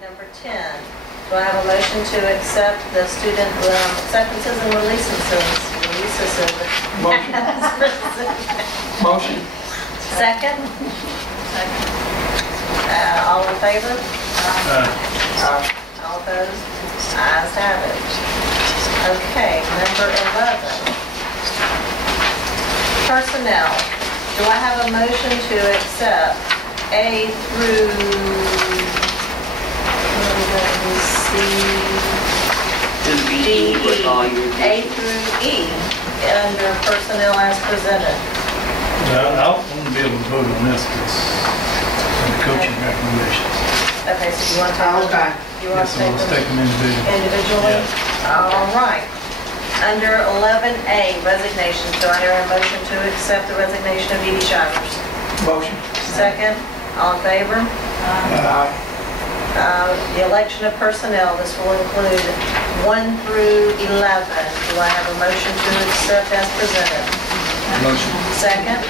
Number 10, do I have a motion to accept the student acceptances and releases? Motion. Motion. Second? Second. All in favor? All opposed? Ayes have it. Okay, number 11. Personnel. Do I have a motion to accept A through A through E under personnel as presented? I won't be able to vote on this because of the coaching recommendations. Okay, so you want to take them? You want Yes, to let's take them individually. individually? Yeah. All right. Under 11A, resignations, do I hear a motion to accept the resignation of Edie Shivers? Motion. Second, all in favor? The election of personnel, this will include 1 through 11. Do I have a motion to accept as presented? Motion. Second?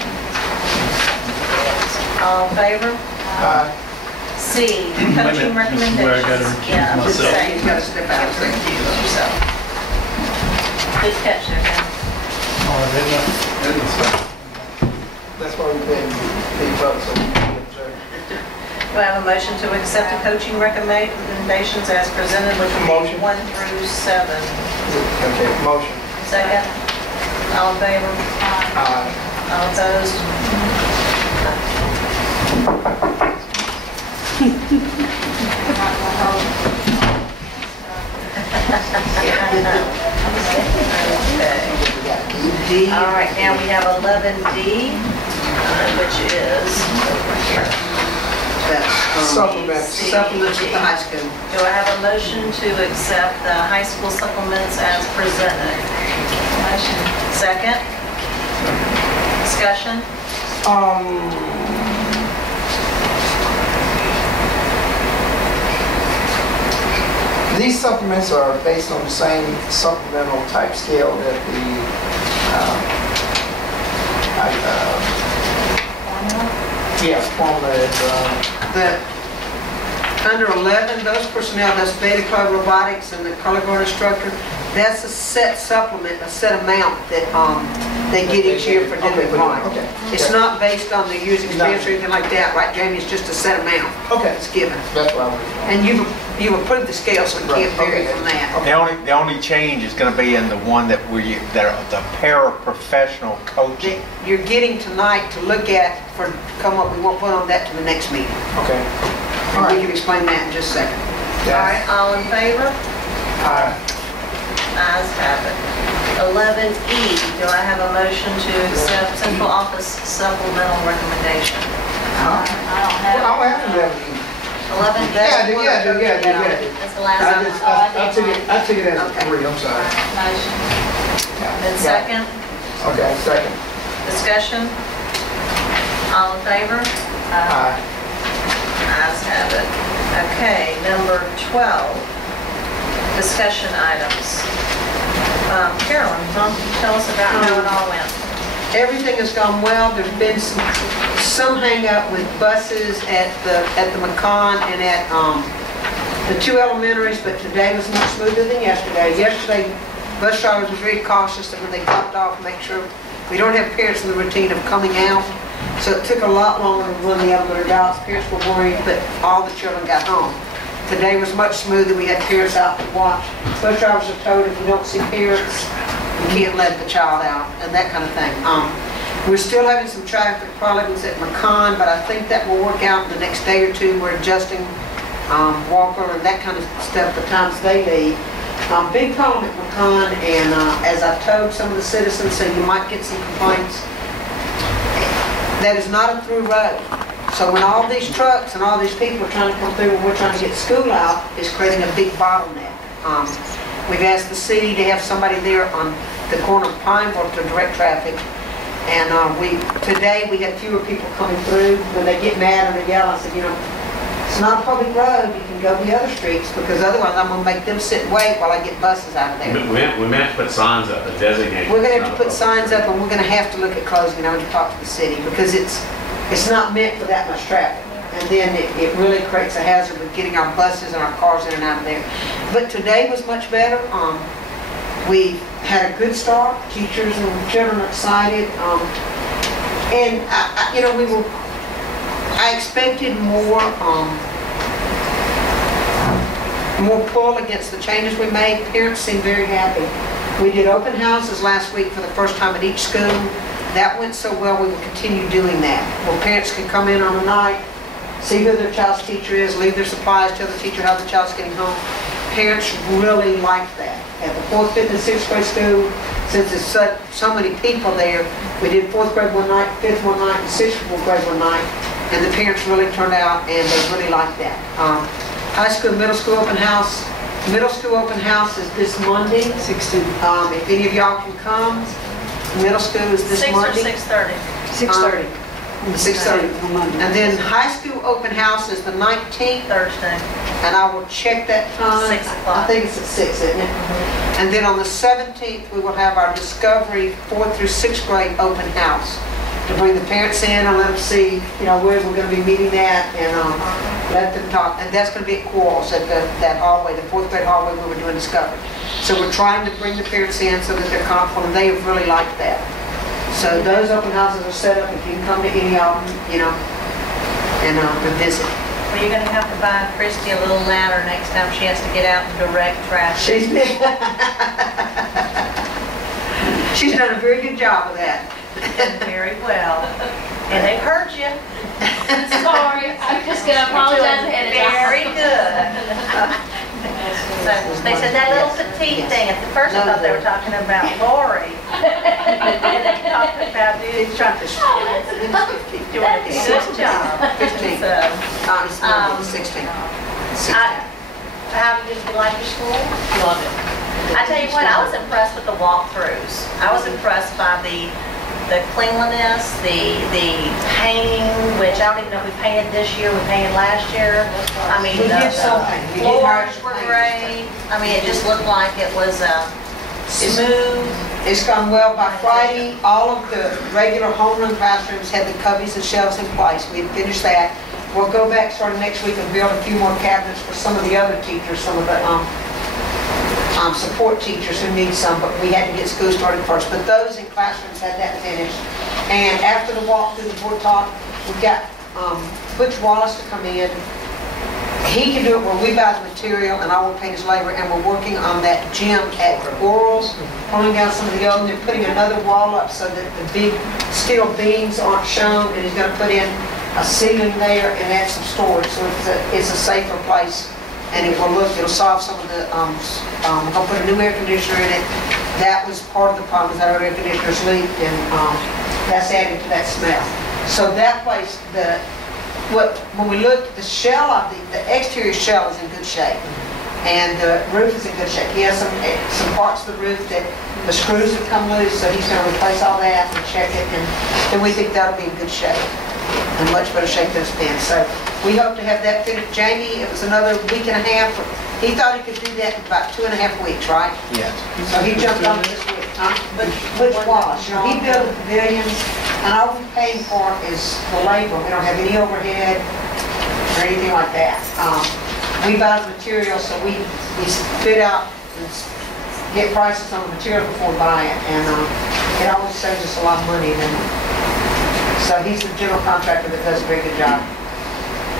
All in favor? C, coaching Wait a minute, this is where I gotta recommendations. recuse Yeah, I was myself. saying, you gotta step out and recuse yourself. Good catch there, man. Oh, I didn't know. That's why we did the vote, so we can observe. Do I have a motion to accept the coaching recommendations as presented, which will be Motion. 1 through 7? Okay, motion. Second? All in favor? Aye. All opposed? Okay. All right, now we have 11D, which is over here. Supplements. Supplements at the high school. Do I have a motion to accept the high school supplements as presented? Motion. Second? Discussion? These supplements are based on the same supplemental type scale that formula is, Under 11, those personnel, that's Beta Club Robotics and the color guard instructor, that's a set supplement, a set amount that they get each year for doing one. Okay. It's not based on the year's experience or anything like that, right, Jamie? It's just a set amount. Okay. It's given. That's what I was. And you've approved the scale, so we can't vary Okay. from that. The only change is going to be in the one that the paraprofessional coaching. You're getting tonight to look at, we won't put on that to the next meeting. Okay. And we can explain that in just a second. All right, all in favor? Aye. Ayes have it. 11E, do I have a motion to accept central office supplemental recommendation? Well, I'll have to have it. 11, Yeah, I do. that's the last I one. took it as a Okay. 3, I'm sorry. Motion. Yeah. And second, Okay, second. discussion? All in favor? Aye. Ayes have it. Okay, number 12, discussion items. Carolyn, tell us about how it all went. Everything has gone well. There's been some hang up with buses at the McCon and at the 2 elementaries, but today was much smoother than yesterday. Yesterday, bus drivers were very cautious that when they dropped off, make sure we don't have parents in the routine of coming out. So it took a lot longer to run the elevator routes. Parents were worried, but all the children got home. Today was much smoother. We had parents out to watch. Bus drivers are told if you don't see parents, you can't let the child out, and that kind of thing. We're still having some traffic problems at McCon, but I think that will work out in the next day or two. We're adjusting Walker and that kind of stuff the times they leave. Big problem at McCon, and as I've told some of the citizens, so you might get some complaints, that is not a through road. So when all these trucks and all these people are trying to come through and we're trying to get school out, it's creating a big bottleneck. We've asked the city to have somebody there on the corner of Pineville to direct traffic. And today we had fewer people coming through. When they get mad and they yell, I said, it's not a public road. You can go the other streets because otherwise I'm going to make them sit and wait while I get buses out of there. We may have to put signs up and designate. We're going to have to put signs up, and we're going to have to look at closing it. I want to talk to the city because it's not meant for that much traffic. and then it really creates a hazard with getting our buses and our cars in and out of there. But today was much better. We had a good start. Teachers and children are excited. And I expected more pull against the changes we made. Parents seemed very happy. We did open houses last week for the first time at each school. That went so well, we will continue doing that. Where parents can come in on a night, see who their child's teacher is, leave their supplies, tell the teacher how the child's getting home. Parents really like that. At the 4th, 5th, and 6th grade school, since there's so many people there, we did 4th grade one night, 5th one night, and 6th grade one night, and the parents really turned out, and they really liked that. High school, middle school open house. Middle school open house is this Monday. 16. If any of y'all can come, middle school is this 6 Monday. or 6:30? 6:30. 6:30 on Monday. And then high school open house is the 19th, Thursday. and I will check that time. 6 o'clock. I think it's at 6, isn't it? And then on the 17th, we will have our Discovery 4th through 6th grade open house to bring the parents in and let them see, where we're going to be meeting at, and let them talk. And that's going to be at Quarles, at that hallway, the 4th grade hallway where we're doing Discovery. So we're trying to bring the parents in so that they're comfortable, and they have really liked that. So those open houses are set up. If you can come to any of them, and visit. Well, you're gonna have to buy Christy a little ladder next time she has to get out and direct traffic. She's done a very good job of that. Very well. And they've heard you. Sorry, I'm just gonna apologize ahead of time. Very good. So they said that little petite thing, at the first I thought they were talking about Lori. And they talked about doing It's trying to doing a good job. 15. So, It's Monday, 16. how did you like your school? Love it. I tell you what, I was impressed with the walkthroughs. I was impressed by the cleanliness, the painting, which I don't even know if we painted this year, we painted last year. I mean, We the did something. We did hire floors were some great. I mean, it just looked like it was smooth. It's gone well. By Friday, all of the regular homeroom classrooms had the cubbies and shelves in place. We had finished that. We'll go back starting next week and build a few more cabinets for some of the other teachers, some of the support teachers who need some, but we had to get school started first. But those in classrooms had that finished. And after the walk through the board talk, we got Butch Wallace to come in. He can do it where we buy the material and I will pay his labor, and we're working on that gym at Orals, pulling down some of the old, and they're putting another wall up so that the big steel beams aren't shown, and he's going to put in a ceiling there and add some storage, so it's a safer place. And it'll solve some of the, we're going to put a new air conditioner in it. That was part of the problem, is that our air conditioners leaked, and that's adding to that smell. So that place, when we looked at the shell of the exterior shell is in good shape, and the roof is in good shape. He has some parts of the roof that the screws have come loose, so he's going to replace all that and check it, and we think that'll be in good shape, in much better shape than it's been. So we hope to have that finished. Jamie, it was another week and a half. He thought he could do that in about 2.5 weeks, right? Yes. So he jumped on it this week. Butch Wallace, he built the pavilions, and all we're paying for is the labor. We don't have any overhead or anything like that. We buy the material, so we fit out and get prices on the material before we buy it, and it always saves us a lot of money. So he's the general contractor that does a very good job.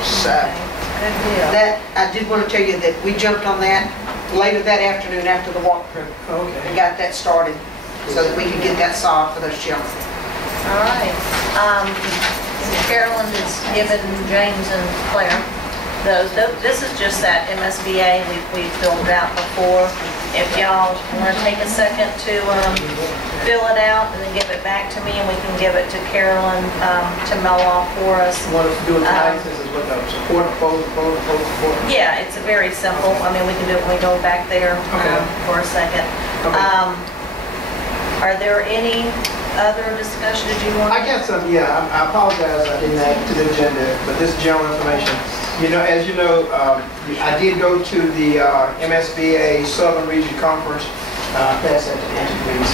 So Good deal. that, I did want to tell you that we jumped on that later that afternoon after the walkthrough. Okay. And got that started so that we could get that solved for those children. All right. Carolyn has given James and Claire those. This is just that MSBA we've filled out before. If y'all want to take a second to fill it out and then give it back to me, and we can give it to Carolyn to mail off for us. Want us to do it tonight, since it's what, support, opposed, support? Yeah, it's a very simple. I mean, we can do it when we go back there for a second. Okay. Are there any other discussion that you want? I got some, yeah. I apologize I didn't add to the agenda, but this is general information. As you know, I did go to the MSBA Southern Region Conference. Pass that to Nancy, please.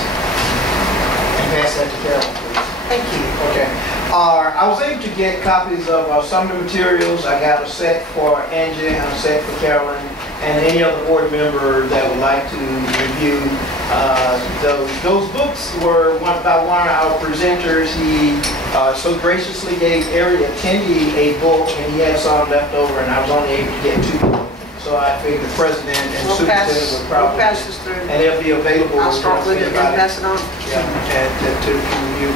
And pass that to Carol, please. Thank you. Okay. I was able to get copies of some of the materials. I got a set for Angie and a set for Carolyn, and any other board member that would like to review those. Those books were by one of our presenters. He so graciously gave every attendee a book, and he had some left over, and I was only able to get 2 more. So I figured the president and We'll superintendent would probably, pass this through. and they'll be available. I'll start with it and pass it on. Yeah, and to review.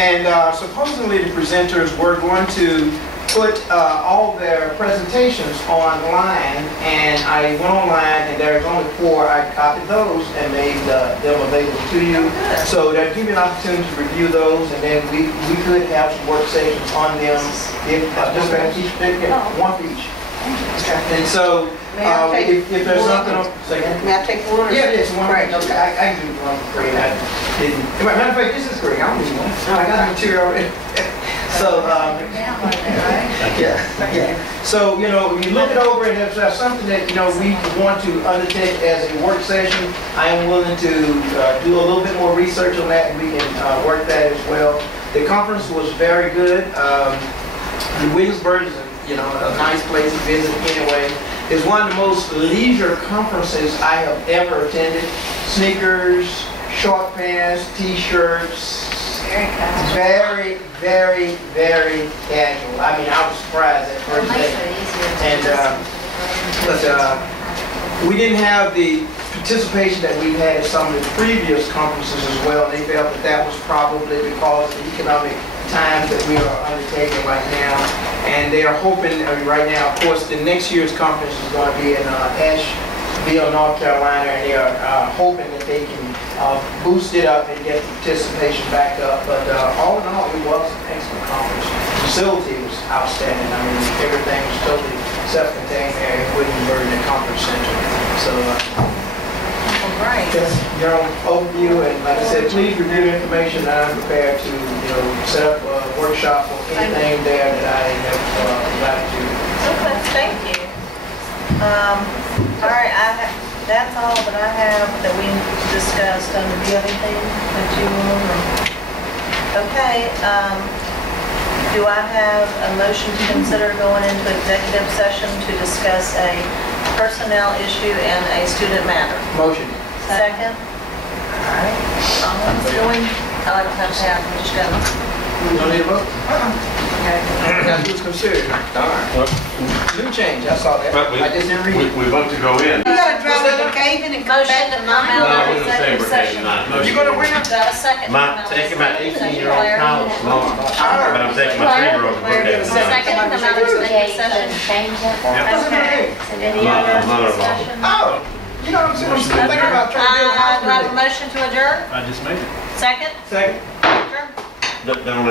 And supposedly the presenters were going to put all their presentations online, and I went online, and there's only 4. I copied those and made them available to you. So that give you an opportunity to review those, and then we could have some work sessions on them. If just going to teach one for each. And so May I take if there's one? something, second. May I take one? or- Yeah, it's one. Great, Okay, okay. I can do one for free. I didn't. Matter of fact, this is great. I don't need one. I got the material already. So, yeah. So, you know, you look it over, and if there's something that, you know, we want to undertake as a work session, I am willing to do a little bit more research on that, and we can work that as well. The conference was very good. Williamsburg is, you know, a nice place to visit anyway. It's one of the most leisure conferences I have ever attended. Sneakers, short pants, t-shirts. Very, very, very casual. I mean, I was surprised at first day. And, but we didn't have the participation that we had at some of the previous conferences as well. They felt that that was probably because of the economic times that we are undertaking right now. And they are hoping, right now, of course, the next year's conference is going to be in Asheville, North Carolina, and they are hoping that they can boost it up and get the participation back up. But all in all, it was an excellent conference. The facility was outstanding. I mean, everything was totally self-contained there at Williamsburg, the conference center. So, Right. just your own overview, and like I said, please review the information. I'm prepared to, you know, set up a workshop or anything there that I have invited to. Okay, thank you. All right, that's all that I have that we discussed. Do you have anything that you want? Okay, do I have a motion to consider going into executive session to discuss a personnel issue and a student matter? Motion. Second? All right. Someone's going, I don't have to have, I'm just gonna. You don't need a vote? Okay. That was considered. Darn. New change, I saw that. But I just didn't read it. we vote to go in. You gotta drive to Brookhaven and come Motion back to come tonight? out No, of we didn't say executive Brookhaven, session. not. You gonna win? Got a second? Taking my 18-year-old college tomorrow, but I'm taking my 3-year-old to Brookhaven. Second, come out of executive session. Change that. Okay. Any other Mother-in-law. discussion? Oh, you know what I'm saying? I'm still thinking about trying to build a house Do I have a with it. motion to adjourn? I just made it. Second? Second. Adjourn. Don't